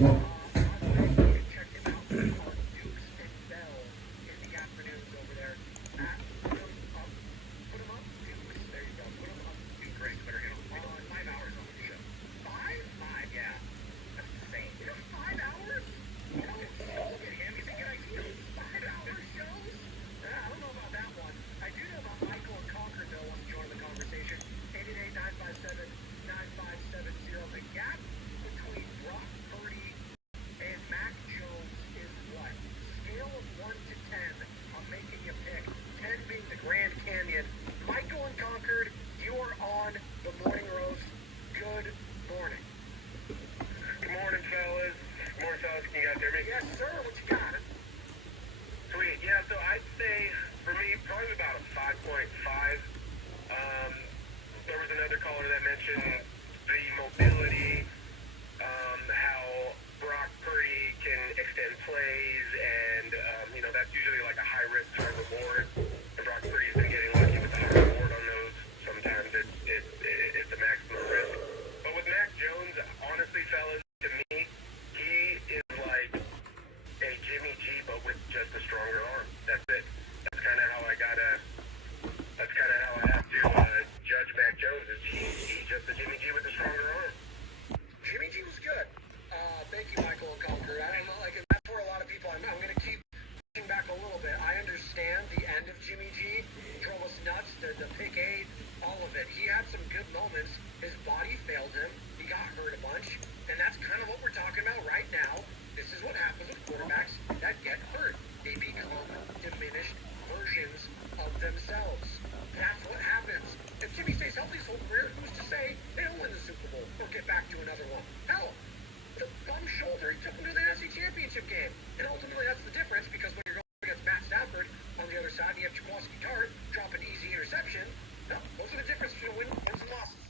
By the way, you can check him out on Dukes and Bell in the afternoons over there. Put him up, Dukes. There you go. Put him up, Dukes. Great, better handle. We don't have 5 hours on the show. Five, yeah. That's insane. You have 5 hours? Look at him. He's a good idea. 5-hour shows? I don't know about that one. I do know about Michael and Concord, though, wants to join the conversation. 888-957-9570. The gap between Brock Purdy and Mac Jones is what? Scale of 1 to 10. I'm making you pick. 10 being the Grand Canyon. Michael and Concord, you are on the Morning Roast. Good morning. Good morning, fellas. Good morning, fellas. Can you guys hear me? Yes, sir. What you got? Sweet. Yeah, so I'd say, for me, probably about a 5.5. There was another caller that mentioned the mobility, how Brock Purdy can extend plays, and, that's usually like a high-risk, high-reward. And Brock Purdy's been getting lucky with the high reward on those. Sometimes it's a maximum risk. But with Mac Jones, honestly, fellas, to me, he is like a Jimmy G, but with just a stronger arm. That's it. That's kind of how I have to judge Mac Jones. He's just a Jimmy G with a stronger arm. Jimmy G was good. Thank you, Michael and Concord. I don't know, like, that's for a lot of people. I'm going to keep pushing back a little bit. I understand the end of Jimmy G drove us nuts. The pick 8, all of it. He had some good moments. His body failed him. He got hurt a bunch. And that's kind of what we're talking about right now. This is what happens with quarterbacks that get hurt. They become diminished versions of themselves. That's what happens. If Jimmy stays healthy his whole career, who's to say they'll win the Super Bowl or get back to another one? Hell, the bum shoulder, he took him to the NFC Championship game. And ultimately, that's the difference, because when you're going against Matt Stafford on the other side, and you have Jaquaski Tart drop an easy interception. No, those are the difference between wins and losses.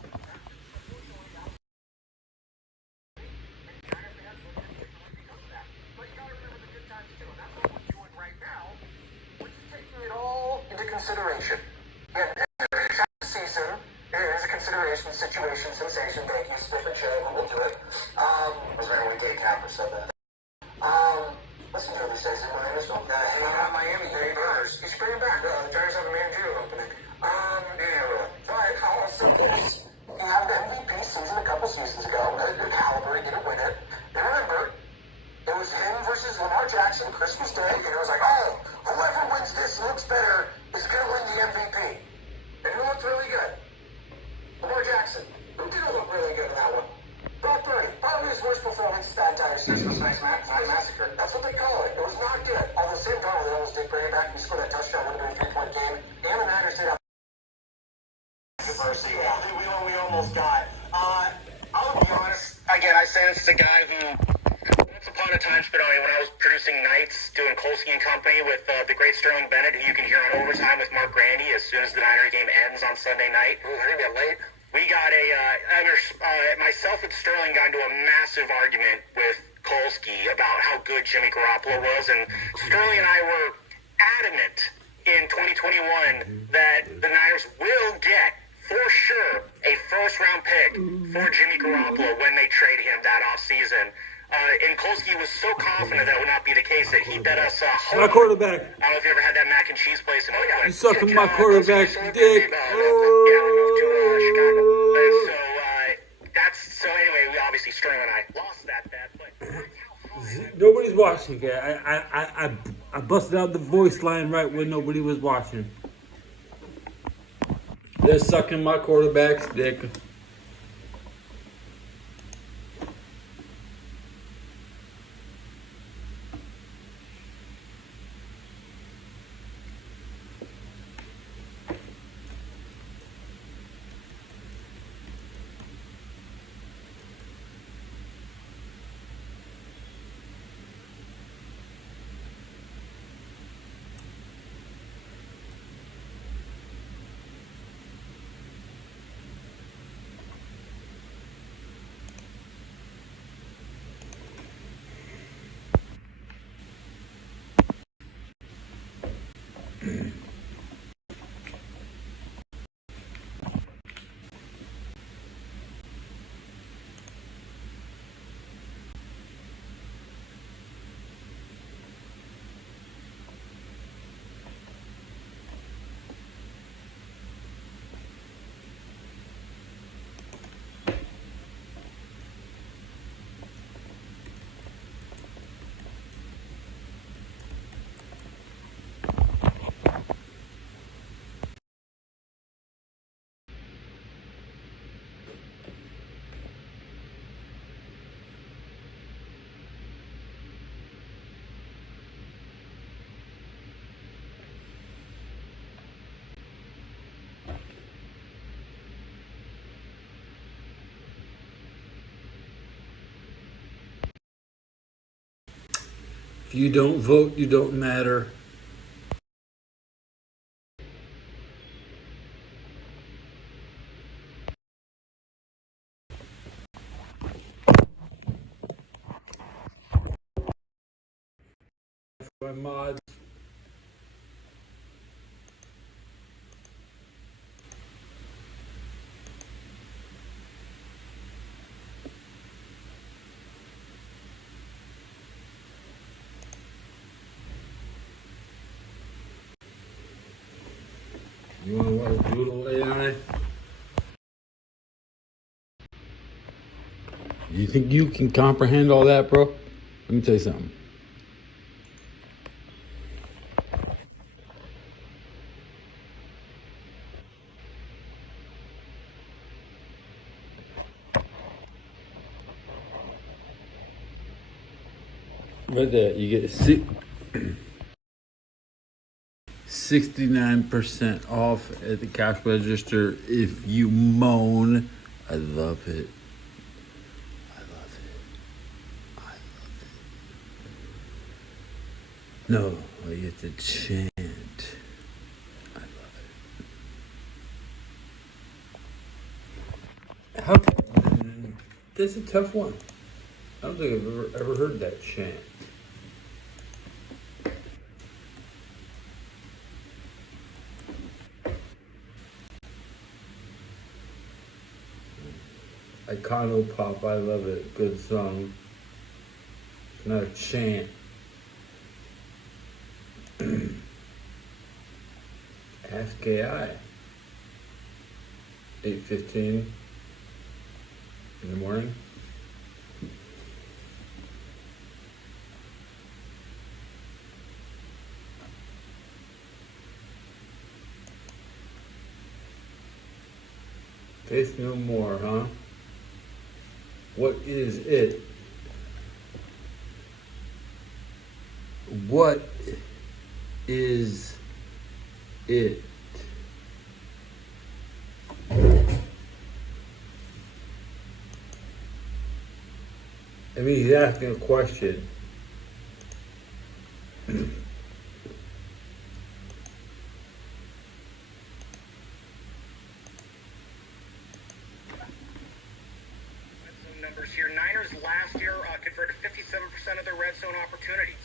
Consideration. Yeah, every season is a consideration, situation, sensation, thank you, different show, but we'll do it. Was there any Dave Capper said that? Listen to this season, my name is hanging out in Miami, Dave Burgers. He's bringing back, the Giants have a managerial opening. But also this, he had an MVP season a couple seasons ago, the caliber, he didn't win it. And remember, it was him versus Lamar Jackson Christmas Day, and it was like, oh, whoever wins this looks better is going to win the MVP. And who looked really good? Lamar Jackson. Who didn't look really good in that one? Brock Purdy. Probably his worst performance that entire season was nice massacre. That's what they call it. It was not good. Although the same time, they almost did bring it back. He scored that touchdown, would have been a 3-point game. And the Niners did have controversy. Yeah, we almost got. I'll be honest. Again, I say this is a guy who, once upon a time, spent on me when I was producing nights, doing Kolsky and Company with the great Sterling Bennett, who you can hear on Overtime with Mark Grandy as soon as the Niner game ends on Sunday night. Ooh, I didn't get late. We got myself and Sterling got into a massive argument with Kolsky about how good Jimmy Garoppolo was, and Sterling and I were adamant in 2021 that the Niners will get, for sure, a first-round pick for Jimmy Garoppolo when they trade him that offseason. And Kolsky was so confident that would not be the case that he bet us my quarterback. I don't know if you ever had that mac and cheese place in Oakland. You sucking my quarterback's dick. Chicago. So anyway, we obviously Sterling and I lost that bet, but Nobody's watching. I busted out the voice line right when nobody was watching. They're sucking my quarterback's dick. If you don't vote, you don't matter. My mods. You want to let a doodle AI? You think you can comprehend all that, bro? Let me tell you something. Right there, you get 69% off at the cash register if you moan. I love it. I love it. I love it. No, I get to chant. I love it. How? That's a tough one. I don't think I've ever heard that chant. Icono Pop, I love it. Good song. It's not a chant. Ask AI. 8:15 in the morning. Faith no more, huh? What is it? What is it? I mean, he's asking a question. Numbers here. Niners last year converted 57% of their red zone opportunities.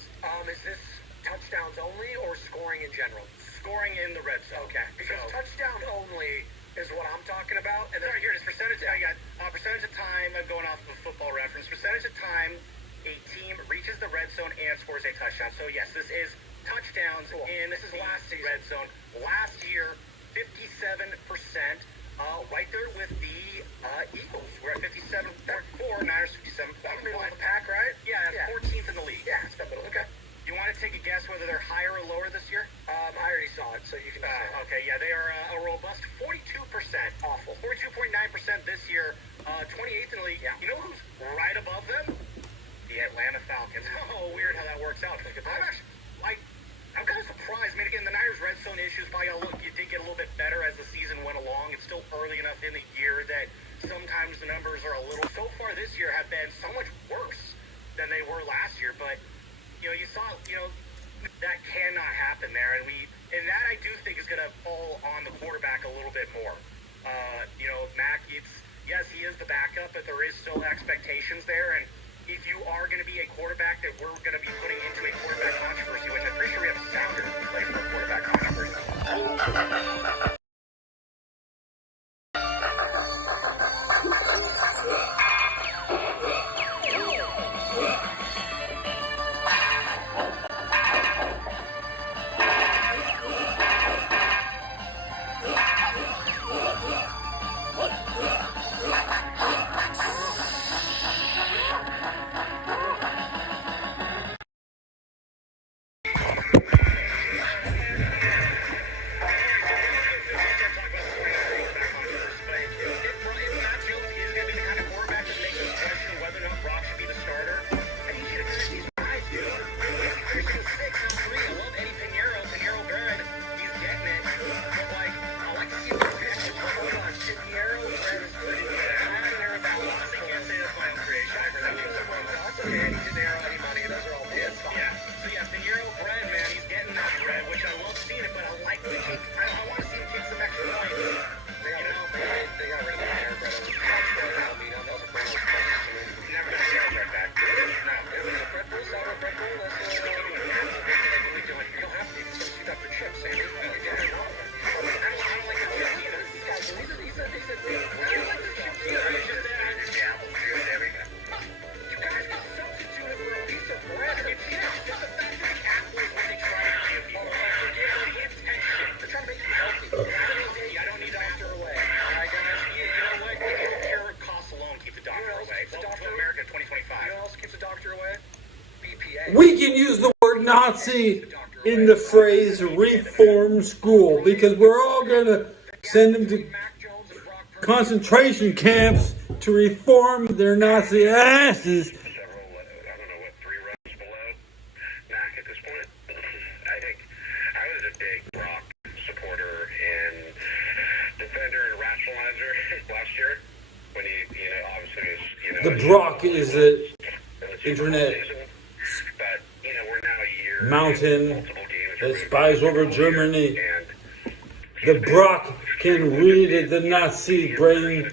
Is this touchdowns only or scoring in general? Scoring in the red zone. Okay, because touchdown only is what I'm talking about. And then here it is, percentage. I got percentage of time. I'm going off of a football reference. Percentage of time a team reaches the red zone and scores a touchdown. So yes, this is touchdowns in This is last season. red zone. Last year, 57%. Right there with the Eagles. We're at 57.4. Niners 57.1. Middle of the pack, right? Yeah, Yeah. 14th in the league. Yeah, it's the middle. Okay. You want to take a guess whether they're higher or lower this year? I already saw it, so you can. Okay, yeah, they are a robust 42%. Awful. 42.9% this year. 28th in the league. Yeah. You know who's right above them? The Atlanta Falcons. Oh, weird how that works out. I'm kind of surprised. I mean, again, the Niners' red zone issues probably you did get a little bit better as the season went along. It's still early enough in the year that sometimes the numbers are a little. So far this year have been so much worse than they were last year. But you saw, that cannot happen there, and that I do think is going to fall on the quarterback a little bit more. Mac, yes, he is the backup, but there is still expectations there, and if you are going to be a quarterback that we're going to be putting into a quarterback controversy, which I'm pretty sure we have a sounder to play for a quarterback controversy. America in 2025. You know what else keeps a doctor away? BPA. We can use the word Nazi in the phrase reform school because we're all going to send them to concentration camps to reform their Nazi asses. Several, I don't know what, 3 rows below Mac at this point. I think I was a big Brock supporter and defender and rationalizer last year when he, obviously was, The Brock is an internet but, we're now a year mountain that spies over Germany. The Brock can read the Nazi brain.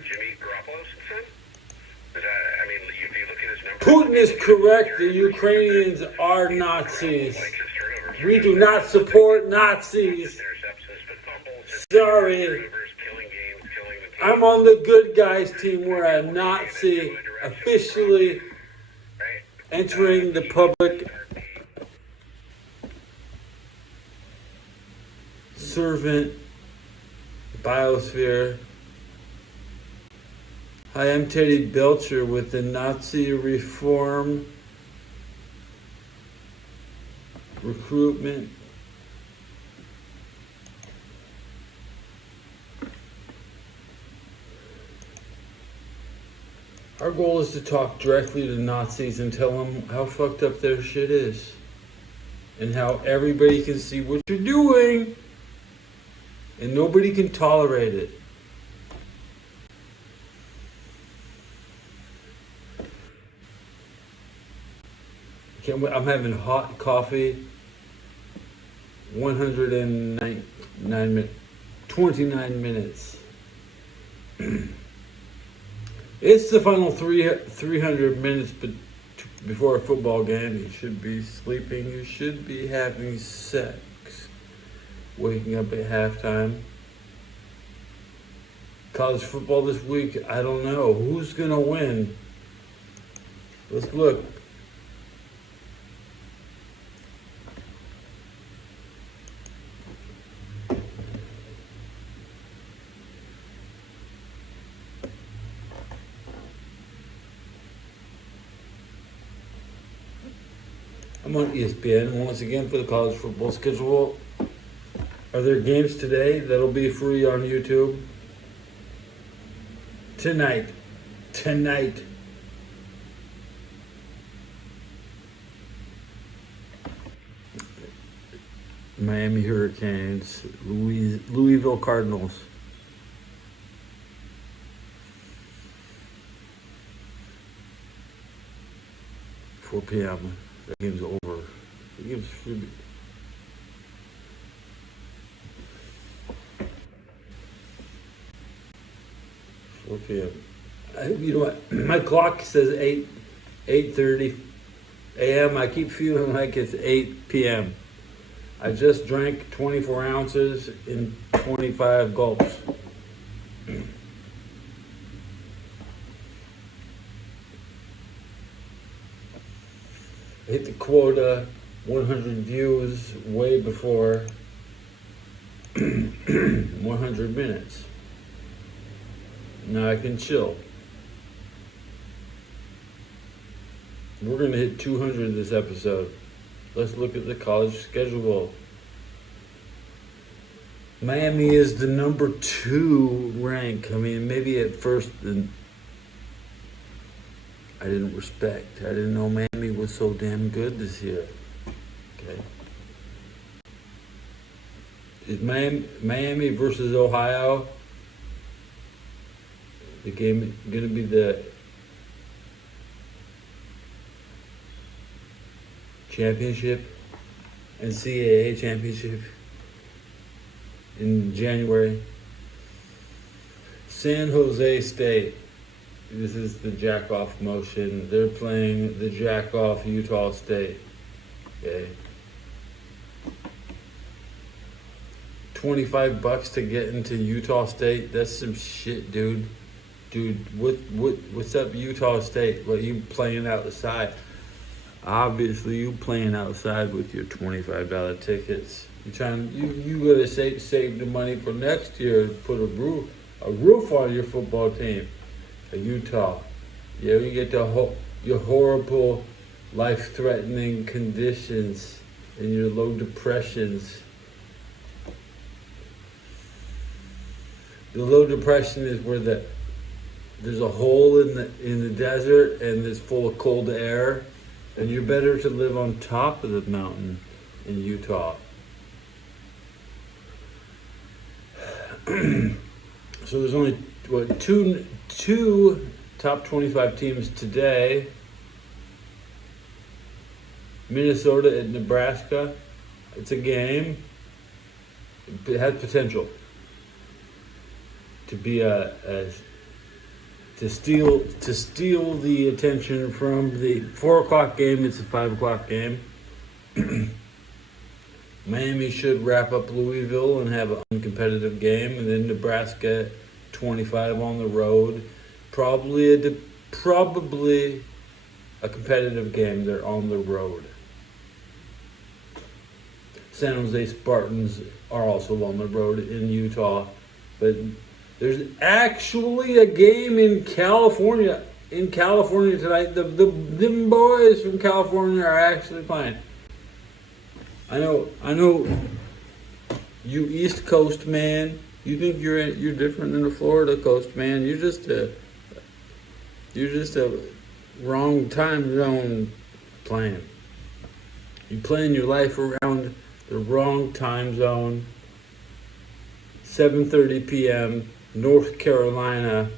Putin is correct. The Ukrainians are Nazis. We do not support Nazis. Sorry. I'm on the good guys team where a Nazi officially entering the public servant biosphere. Hi, I'm Teddy Belcher with the Nazi Reform Recruitment. Our goal is to talk directly to Nazis and tell them how fucked up their shit is and how everybody can see what you're doing and nobody can tolerate it. I'm having hot coffee. 29 minutes. It's the final 300 minutes before a football game. You should be sleeping. You should be having sex. Waking up at halftime. College football this week, I don't know. Who's going to win? Let's look. I'm on ESPN once again for the college football schedule. Are there games today that'll be free on YouTube? Tonight. Miami Hurricanes, Louisville Cardinals. $4 p.m. That game's over. The game's free. $4 p.m. You know what? My clock says 8:30 a.m. I keep feeling like it's 8 p.m. I just drank 24 ounces in 25 gulps. Hit the quota, 100 views way before 100 minutes. Now I can chill. We're going to hit 200 this episode. Let's look at the college schedule. Miami is the number 2 rank. I mean, maybe at first I didn't respect. I didn't know Miami was so damn good this year. Okay. Is Miami versus Ohio the game going to be the championship, NCAA championship in January? San Jose State. This is the jack-off motion. They're playing the jack-off Utah State. Okay. $25 to get into Utah State. That's some shit, dude. Dude, what's up, Utah State? What, you playing outside? Obviously, you playing outside with your $25 tickets. You gotta save the money for next year. Put a roof on your football team. Utah. Yeah, we get to your horrible, life-threatening conditions and your low depressions. The low depression is where there's a hole in the desert and it's full of cold air, and you're better to live on top of the mountain in Utah. So there's only two top 25 teams today. Minnesota and Nebraska. It's a game. It has potential to be to steal the attention from the 4 o'clock game. It's a 5 o'clock game. Miami should wrap up Louisville and have an uncompetitive game, and then Nebraska 25 on the road. Probably a competitive game. They're on the road. San Jose Spartans are also on the road in Utah, but there's actually a game in California. In California tonight, them boys from California are actually playing. I know. You East Coast man, you think you're different than the Florida Coast man. You're just a wrong time zone playing. You playing your life around the wrong time zone. 7:30 p.m. North Carolina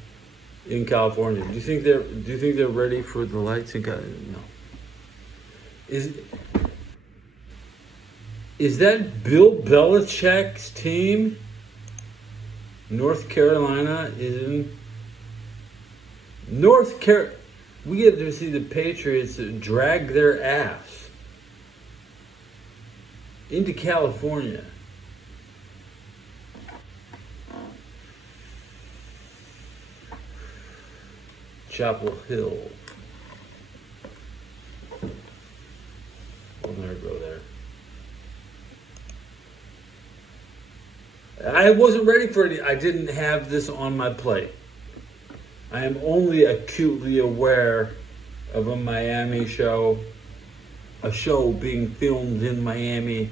in California. Do you think they're ready for the lights and no? Is that Bill Belichick's team? North Carolina is in North Carolina. We get to see the Patriots drag their ass into California. Chapel Hill. We'll never go there. I wasn't ready for it. I didn't have this on my plate. I am only acutely aware of a Miami show, a show being filmed in Miami,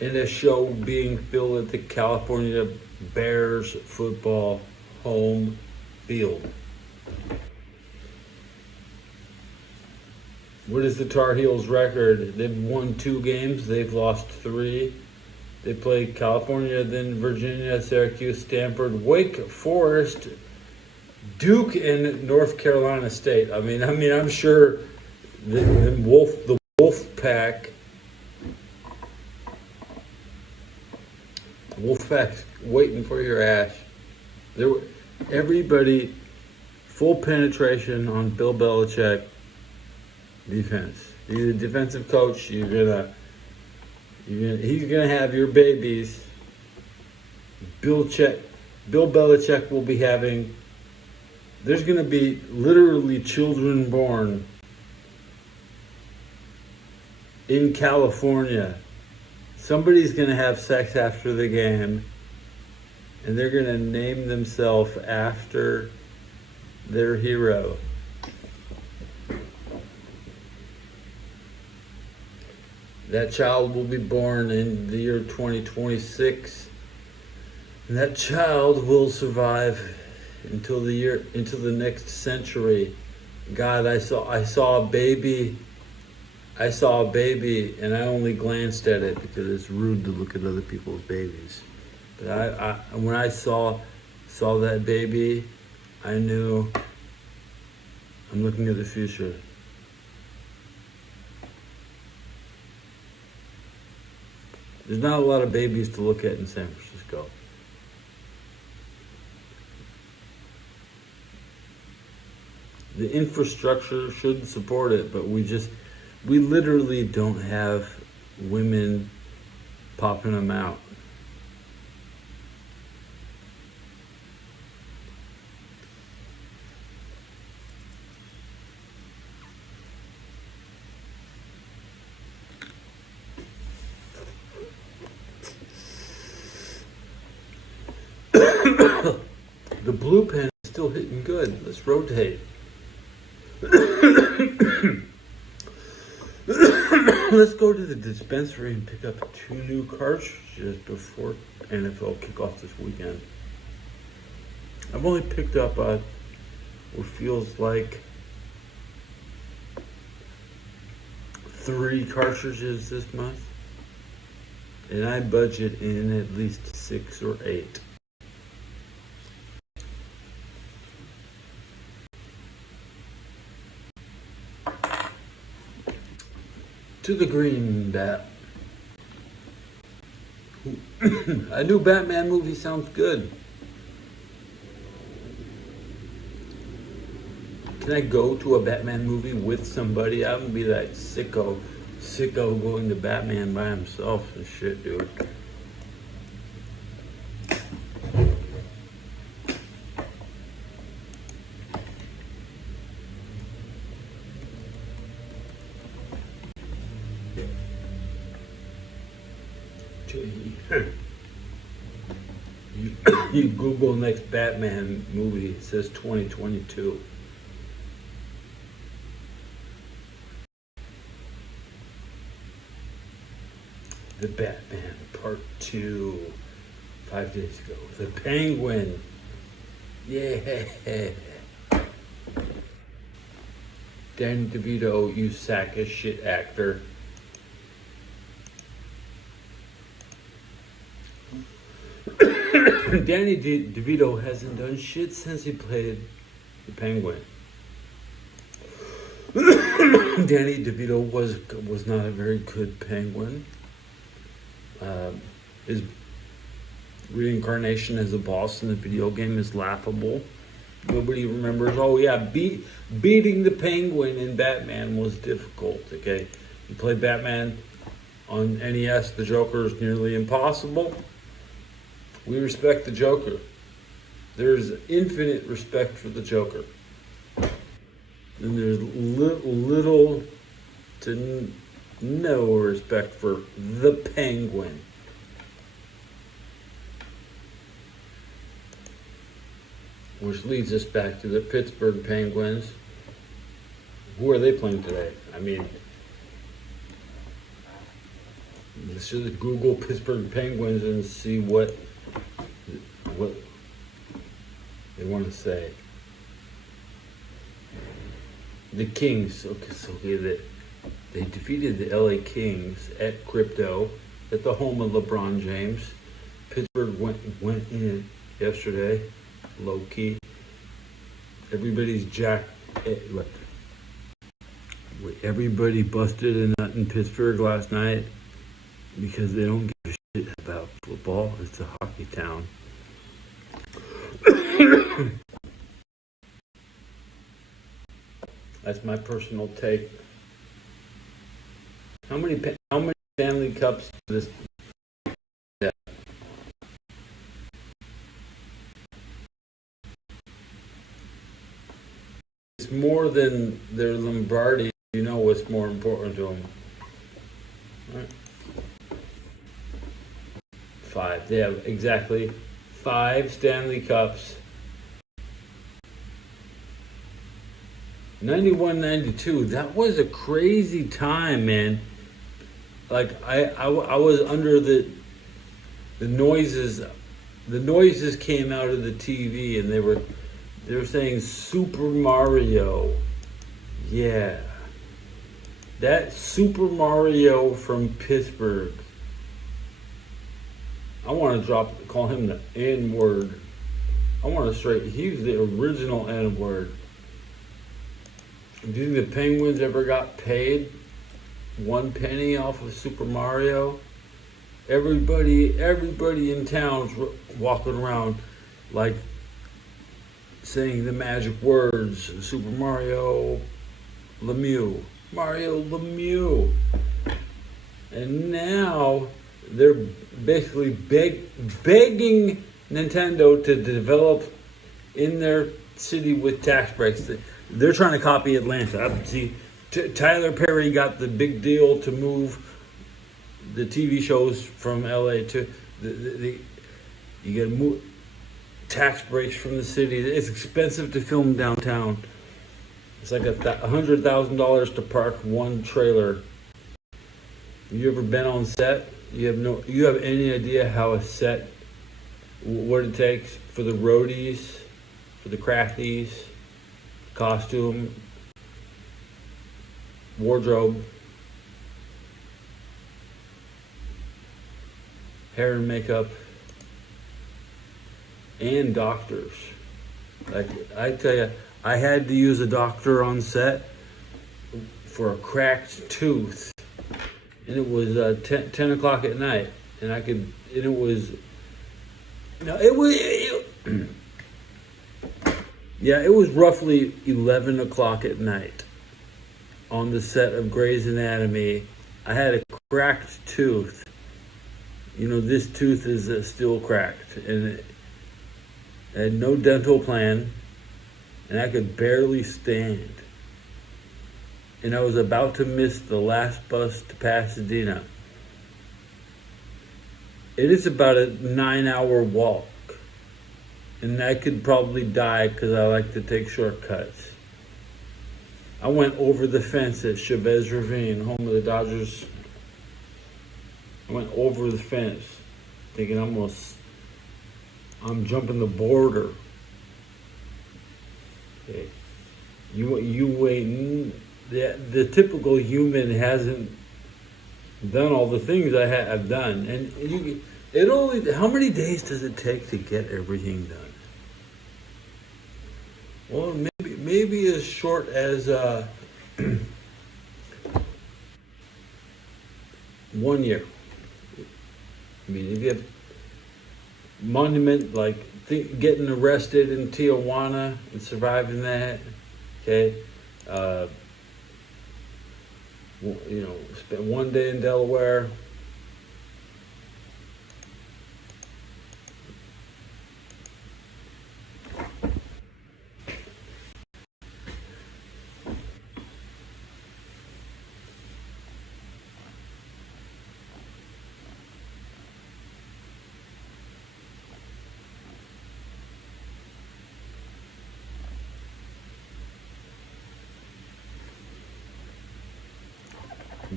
and a show being filmed at the California Bears football home field. What is the Tar Heels record? They've won 2 games. They've lost 3. They play California, then Virginia, Syracuse, Stanford, Wake Forest, Duke, and North Carolina State. I mean, I'm sure the Wolfpack's waiting for your ass. Everybody, full penetration on Bill Belichick defense. He's a defensive coach. He's gonna have your babies. Bill Belichick will be having. There's gonna be literally children born in California. Somebody's gonna have sex after the game, and they're gonna name themselves after their hero. That child will be born in the year 2026, and that child will survive until the next century. God, I saw a baby, and I only glanced at it because it's rude to look at other people's babies. But when I saw that baby, I knew I'm looking at the future. There's not a lot of babies to look at in San Francisco. The infrastructure should support it, but we literally don't have women popping them out. The blue pen is still hitting good. Let's rotate. let's go to the dispensary and pick up 2 new cartridges before NFL kickoff this weekend. I've only picked up what feels like 3 cartridges this month, and I budget in at least 6 or 8. To the green bat. A new Batman movie sounds good. Can I go to a Batman movie with somebody? I'm gonna be like sicko going to Batman by himself and shit, dude. You Google next Batman movie, it says 2022. The Batman Part 2, 5 days ago. The Penguin. Yeah. Danny DeVito, you sack of shit actor. Danny DeVito hasn't done shit since he played the Penguin. Danny DeVito was not a very good Penguin. His reincarnation as a boss in the video game is laughable. Nobody remembers. Oh yeah, beating the Penguin in Batman was difficult. Okay, you play Batman on NES. The Joker is nearly impossible. We respect the Joker. There's infinite respect for the Joker. And there's little to no respect for the Penguin. Which leads us back to the Pittsburgh Penguins. Who are they playing today? I mean, let's just Google Pittsburgh Penguins and see what they want to say. The Kings. Okay, they defeated the LA Kings at Crypto, at the home of LeBron James. Pittsburgh went in yesterday, low key. Everybody's everybody busted a nut in Pittsburgh last night because they don't give a shit about football. It's a hockey town. That's my personal take. How many Stanley Cups this? Yeah. It's more than their Lombardi. You know what's more important to them. Right. 5. They have exactly 5 Stanley Cups. 91-92. That was a crazy time, man. Like I was under the noises. The noises came out of the TV, and they were saying Super Mario. Yeah, that Super Mario from Pittsburgh. I want to call him the N-word. I want to he was the original N-word. Do you think the Penguins ever got paid 1 penny off of Super Mario? Everybody in town's walking around like saying the magic words, Super Mario Lemieux. Mario Lemieux. And now they're basically begging Nintendo to develop in their city with tax breaks. They're trying to copy Atlanta. See, Tyler Perry got the big deal to move the TV shows from LA to you get to move tax breaks from the city. It's expensive to film downtown. It's like $100,000 to park one trailer You ever been on set? You have any idea how a set, what it takes for the roadies, for the crafties, costume, wardrobe, hair and makeup, and doctors. Like I tell you, I had to use a doctor on set for a cracked tooth, and it was 10 o'clock at night, and it was, no, yeah, it was roughly 11 o'clock at night on the set of Grey's Anatomy. I had a cracked tooth. You know, this tooth is still cracked, and I had no dental plan, and I could barely stand. And I was about to miss the last bus to Pasadena. It is about a 9-hour walk, and I could probably die because I like to take shortcuts. I went over the fence at Chavez Ravine, home of the Dodgers. I went over the fence, thinking I'm jumping the border. Okay. You wait. The typical human hasn't done all the things I've done, and how many days does it take to get everything done? Well, maybe as short as 1 year. I mean, if you have monument like getting arrested in Tijuana and surviving that, okay. Spent 1 day in Delaware.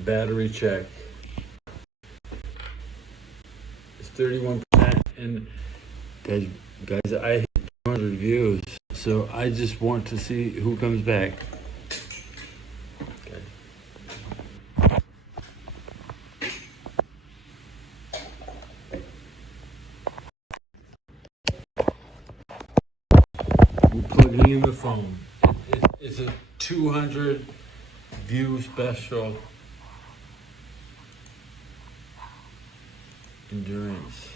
Battery check. It's 31%, and guys, I hit 200 views, so I just want to see who comes back. Okay. We're plugging in the phone. It's a 200 view special. Endurance.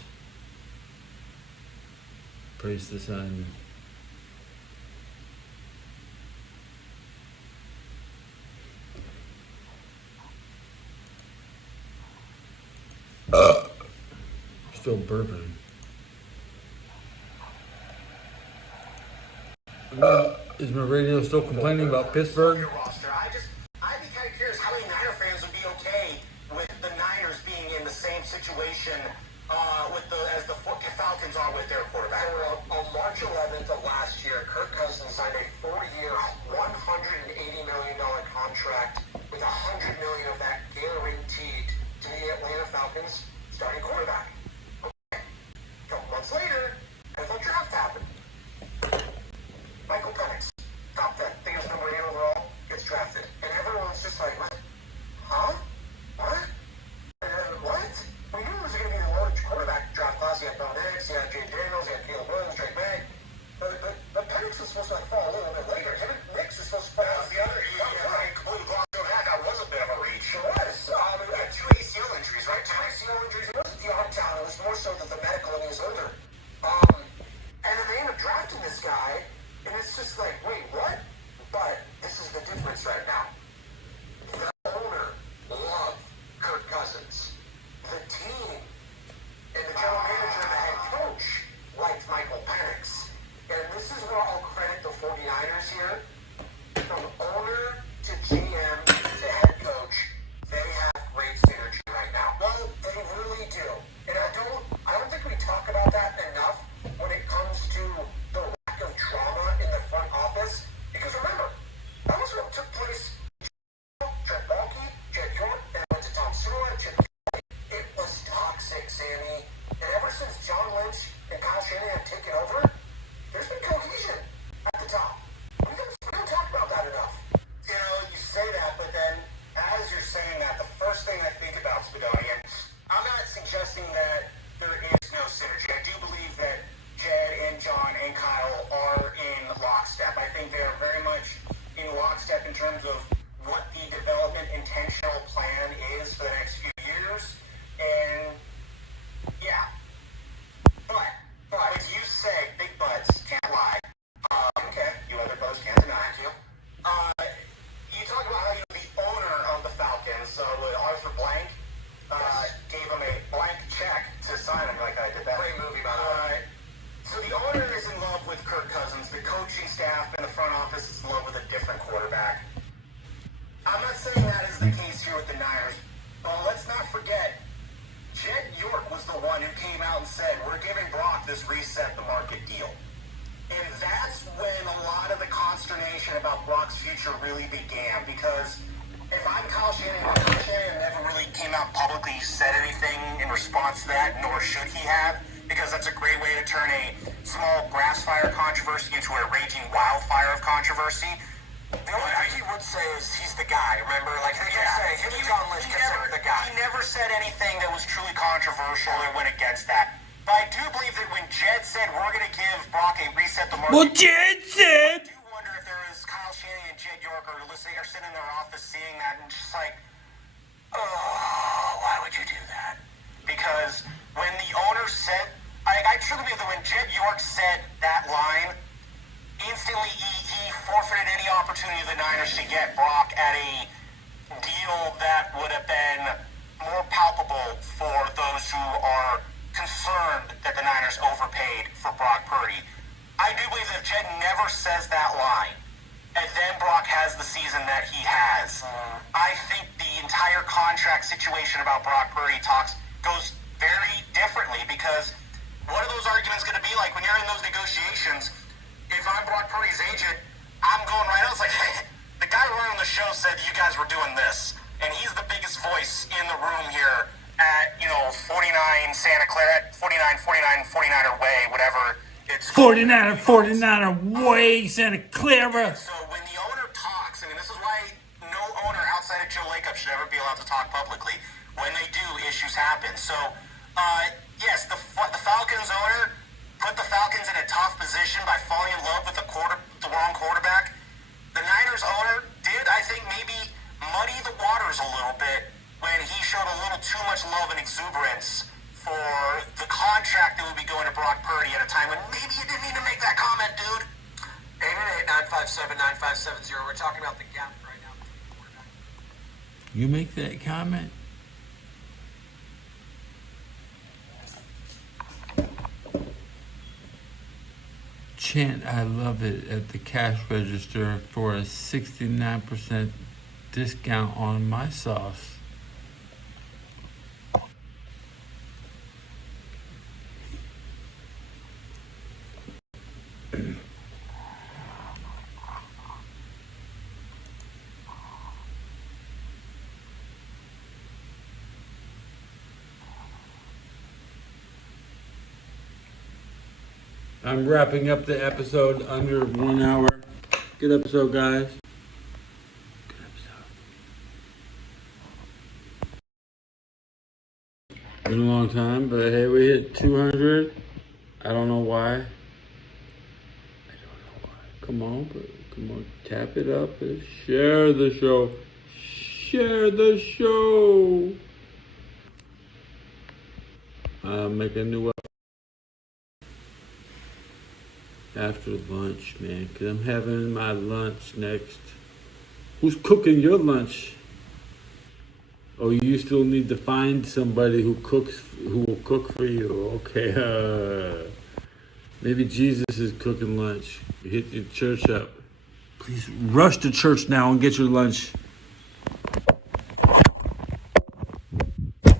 Praise the sun. Still burping. Is my radio still complaining about Pittsburgh? I'd be kind of curious how many Niner fans would be okay with the Niners being in the same situation as the Falcons are with their quarterback. So on March 11th of last year, Kirk Cousins signed a 4-year, $180 million contract with $100 million of that guaranteed to the Atlanta Falcons starting quarterback. Okay. A couple months later, NFL draft happened. Michael Penix, top 10, biggest number 8 overall, gets drafted. And everyone's just like, what? Huh? What? What? We knew it was going to be the loaded quarterback draft class. You had Bo Nix, you had Jay Daniels, you had Caleb Williams, Drake May. But Penix was supposed to fall a little bit later. Him and Nix is supposed to fall. That was the other. I included Glasgow. That was a bit of a reach. It was. He had 2 ACL injuries, right? 2 ACL injuries. It wasn't the arm talent. It was more so that the medical and he was older. And then they end up drafting this guy. And it's just like, wait, what? But this is the difference right now. The owner loved Kirk Cousins. The team and the general manager and the head coach liked Michael Penix. And this is where I'll credit the 49ers here. From owner to GM to head coach, they have great synergy right now. Well, they really do. And I don't think we talk about that enough when it comes to the lack of drama in the front office. Because remember, that was what took place terms of what the development intentional plan is for the next few years. And yeah, but as you say, big butts can't lie. Okay, you other brothers can't deny it. You talk about how you're the owner of the Falcons, so Arthur Blank gave him a blank check to sign him. Like I did that. Great movie, by the way. So the owner is in love with Kirk Cousins. The coaching staff and the front office is in love with a different quarterback. I'm not saying that is the case here with the Niners, but let's not forget, Jed York was the one who came out and said, we're giving Brock this reset the market deal. And that's when a lot of the consternation about Brock's future really began, because if I'm Kyle Shanahan never really came out publicly, said anything in response to that, nor should he have, because that's a great way to turn a small grass fire controversy into a raging wildfire of controversy. The only thing he would say is he's the guy, remember? Like, he would say, him and John Lynch consider the guy. He never said anything that was truly controversial or went against that. But I do believe that when Jed said we're going to give Brock a reset the market, Well, Jed said. I do wonder if there is Kyle Shanahan and Jed York are listening or sitting in their office seeing that and just like, oh, why would you do that? Because when the owner said, I truly believe that when Jed York said that line, instantly he forfeited any opportunity of the Niners to get Brock at a deal that would have been more palpable for those who are concerned that the Niners overpaid for Brock Purdy. I do believe that if Jed never says that line, and then Brock has the season that he has, I think the entire contract situation about Brock Purdy talks goes very differently, because what are those arguments going to be like when you're in those negotiations? If I'm Brock Purdy's agent, I'm going right out. It's like, hey, the guy running the show said you guys were doing this, and he's the biggest voice in the room here at, 49 Santa Clara, 49er Way, whatever it's 49er Way, Santa Clara. So when the owner talks, I mean, this is why no owner outside of Joe Lacob should ever be allowed to talk publicly. When they do, issues happen. So, yes, the Falcons owner put the Falcons in a tough position by falling in love with the wrong quarterback. The Niners owner did, I think, maybe muddy the waters a little bit when he showed a little too much love and exuberance for the contract that would be going to Brock Purdy at a time when maybe you didn't need to make that comment, dude. 888-957-9570. We're talking about the gap right now. You make that comment? Chant I love it at the cash register for a 69% discount on my sauce. I'm wrapping up the episode under 1 hour. Good episode, guys. Good episode. Been a long time, but hey, we hit 200. I don't know why. Come on, tap it up and share the show. Share the show. Make a new after lunch, man, because I'm having my lunch next. Who's cooking your lunch? Oh, you still need to find somebody who will cook for you. Okay, maybe Jesus is cooking lunch. Hit your church up. Please rush to church now and get your lunch.